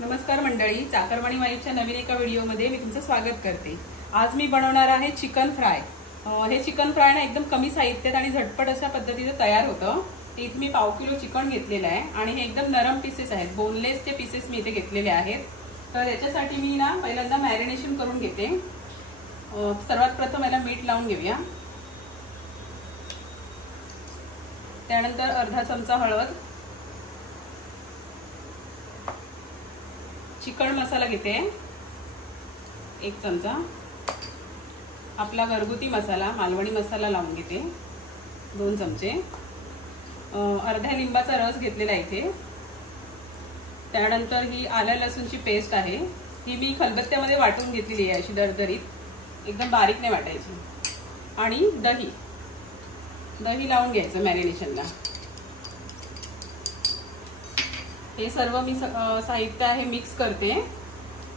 नमस्कार मंडळी, चाकरमानी वाईफच्या नवीन एका व्हिडिओमध्ये मी तुमचं स्वागत करते। आज मी बनवणार आहे चिकन फ्राय। हे चिकन फ्राय ना एकदम कमी साहित्यात आणि झटपट अशा पद्धतीने तयार होतं। इथे मी 1/2 किलो चिकन घेतलेलं आहे आणि हे एकदम नरम पीसेस आहेत, बोनलेसचे पीसेस मी इथे घेतलेले आहेत। तर याच्यासाठी मी ना पहिल्यांदा मॅरिनेशन करून घेते। सर्वात प्रथम याला मीठ लावून घेऊया, त्यानंतर अर्धा चमचा हळद, चिकन मसाला घेते 1 चमचा, आपला घरगुती मसाला मालवणी मसाला लावून घेते 2 चमचे, अर्ध्या लिंबाचा रस घेतलेला आहे इथे, त्यानंतर ही आलं लसूणची पेस्ट आहे, ही मी खलबत्त्यामध्ये वाटून घेतलेली आहे, अशी दरदरीत, एकदम बारीक नाही वाटायची, आणि दही लावून घ्यायचं मॅरिनेशनला। हे सर्व मी साहित्य आहे मिक्स करते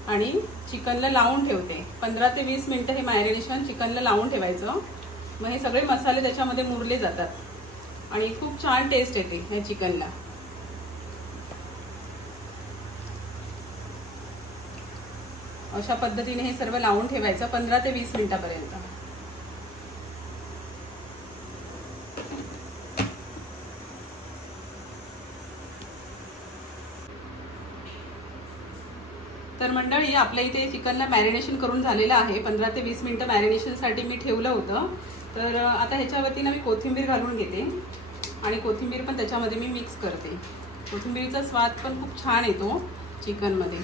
आणि चिकनला लावून ठेवते। 15 ते 20 मिनिटं हे मॅरिनेशन चिकनला लावून ठेवायचं, मग हे सगळे मसाले त्याच्यामध्ये मुरले जातात आणि खूप छान टेस्ट येते या चिकनला। अशा पद्धतीने हे सर्व लावून ठेवायचं 15 ते 20 मिनिटापर्यंत। तर मंडळी, आपल्या इथे चिकनला मॅरिनेशन करून झालेलं आहे। 15 ते 20 मिनिटं मॅरिनेशनसाठी मी ठेवलं होतं। तर आता ह्याच्यावरती ना मी कोथिंबीर घालून घेते आणि कोथिंबीर पण त्याच्यामध्ये मी मिक्स करते। कोथिंबीरीचा स्वाद पण खूप छान येतो चिकनमध्ये।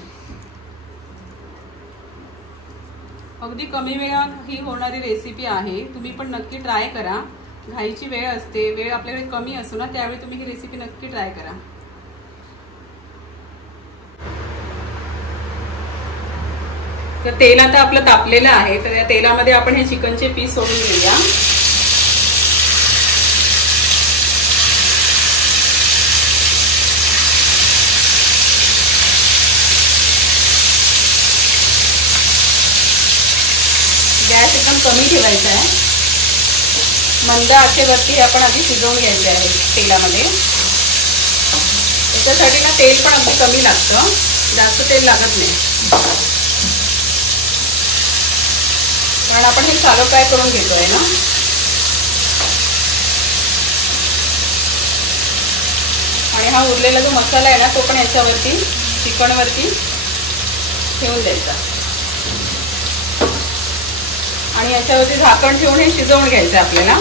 अगदी कमी वेळात ही होणारी रेसिपी आहे, तुम्ही पण नक्की ट्राय करा। घाईची वेळ असते, वेळ आपल्याकडे कमी असतो ना, त्यावेळी तुम्ही ही रेसिपी नक्की ट्राय करा। तर तेल आता आपलं तापलेलं आहे, तर या तेलामध्ये आपण हे चिकनचे पीस सोडून घेऊया। गॅस एकदम कमी ठेवायचा आहे, मंद आचेवरती आपण आधी शिजवून घ्यायचे आहे तेलामध्ये। त्याच्यासाठी ना तेल पण अगदी कमी लागतं, जास्त तेल लागत नाही, कारण आपण हे शालो फ्राय करून घेतोय ना। आणि हा उरलेला जो मसाला आहे ना, तो पण याच्यावरती चिकनवरती ठेवून द्यायचा आणि याच्यावरती झाकण ठेवून हे शिजवून घ्यायचं आपल्याला।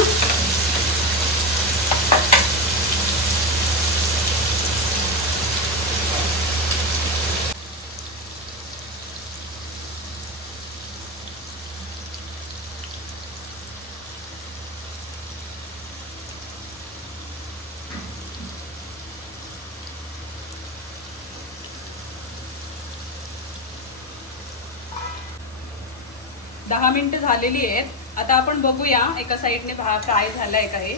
दहा मिनिटं झालेली आहेत। आता आपण बघूया एका साईडने फ्राय झालाय का हे।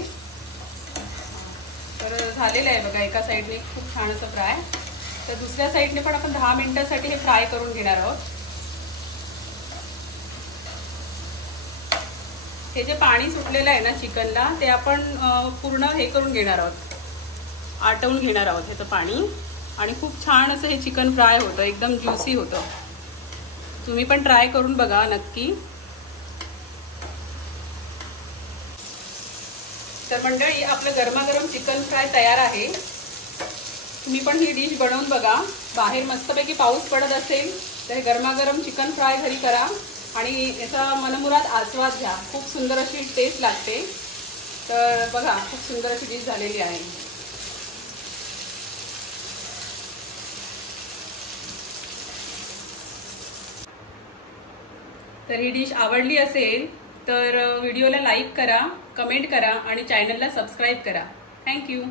तर झालेलं आहे बघा, एका साईडने खूप छान असं फ्राय। तर दुसऱ्या साईडने पण आपण 10 मिनिटांसाठी हे फ्राय करून घेणार आहोत। हे जे पाणी सुटलेलं आहे ना चिकनला, ते आपण पूर्ण हे करून घेणार आहोत, आटवून घेणार आहोत ह्याचं पाणी, आणि खूप छान असं हे चिकन फ्राय होतं, एकदम ज्युसी होतं। तुम्ही पण ट्राय करून बघा नक्की। तर मंडळी, आपलं गरमागरम चिकन फ्राय तयार आहे। तुम्ही पण ही डिश बनवून बघा। बाहेर मस्तपैकी पाऊस पडत असेल तर गरमागरम चिकन फ्राय घरी करा आणि याचा मनमुराद आस्वाद घ्या। खूप सुंदर अशी टेस्ट लागते। तर बघा, खूप सुंदर अशी डिश झालेली आहे। तर ही डिश आवडली असेल तर व्हिडिओला लाईक करा, कमेंट करा आणि चॅनलला सबस्क्राईब करा। थँक्यू।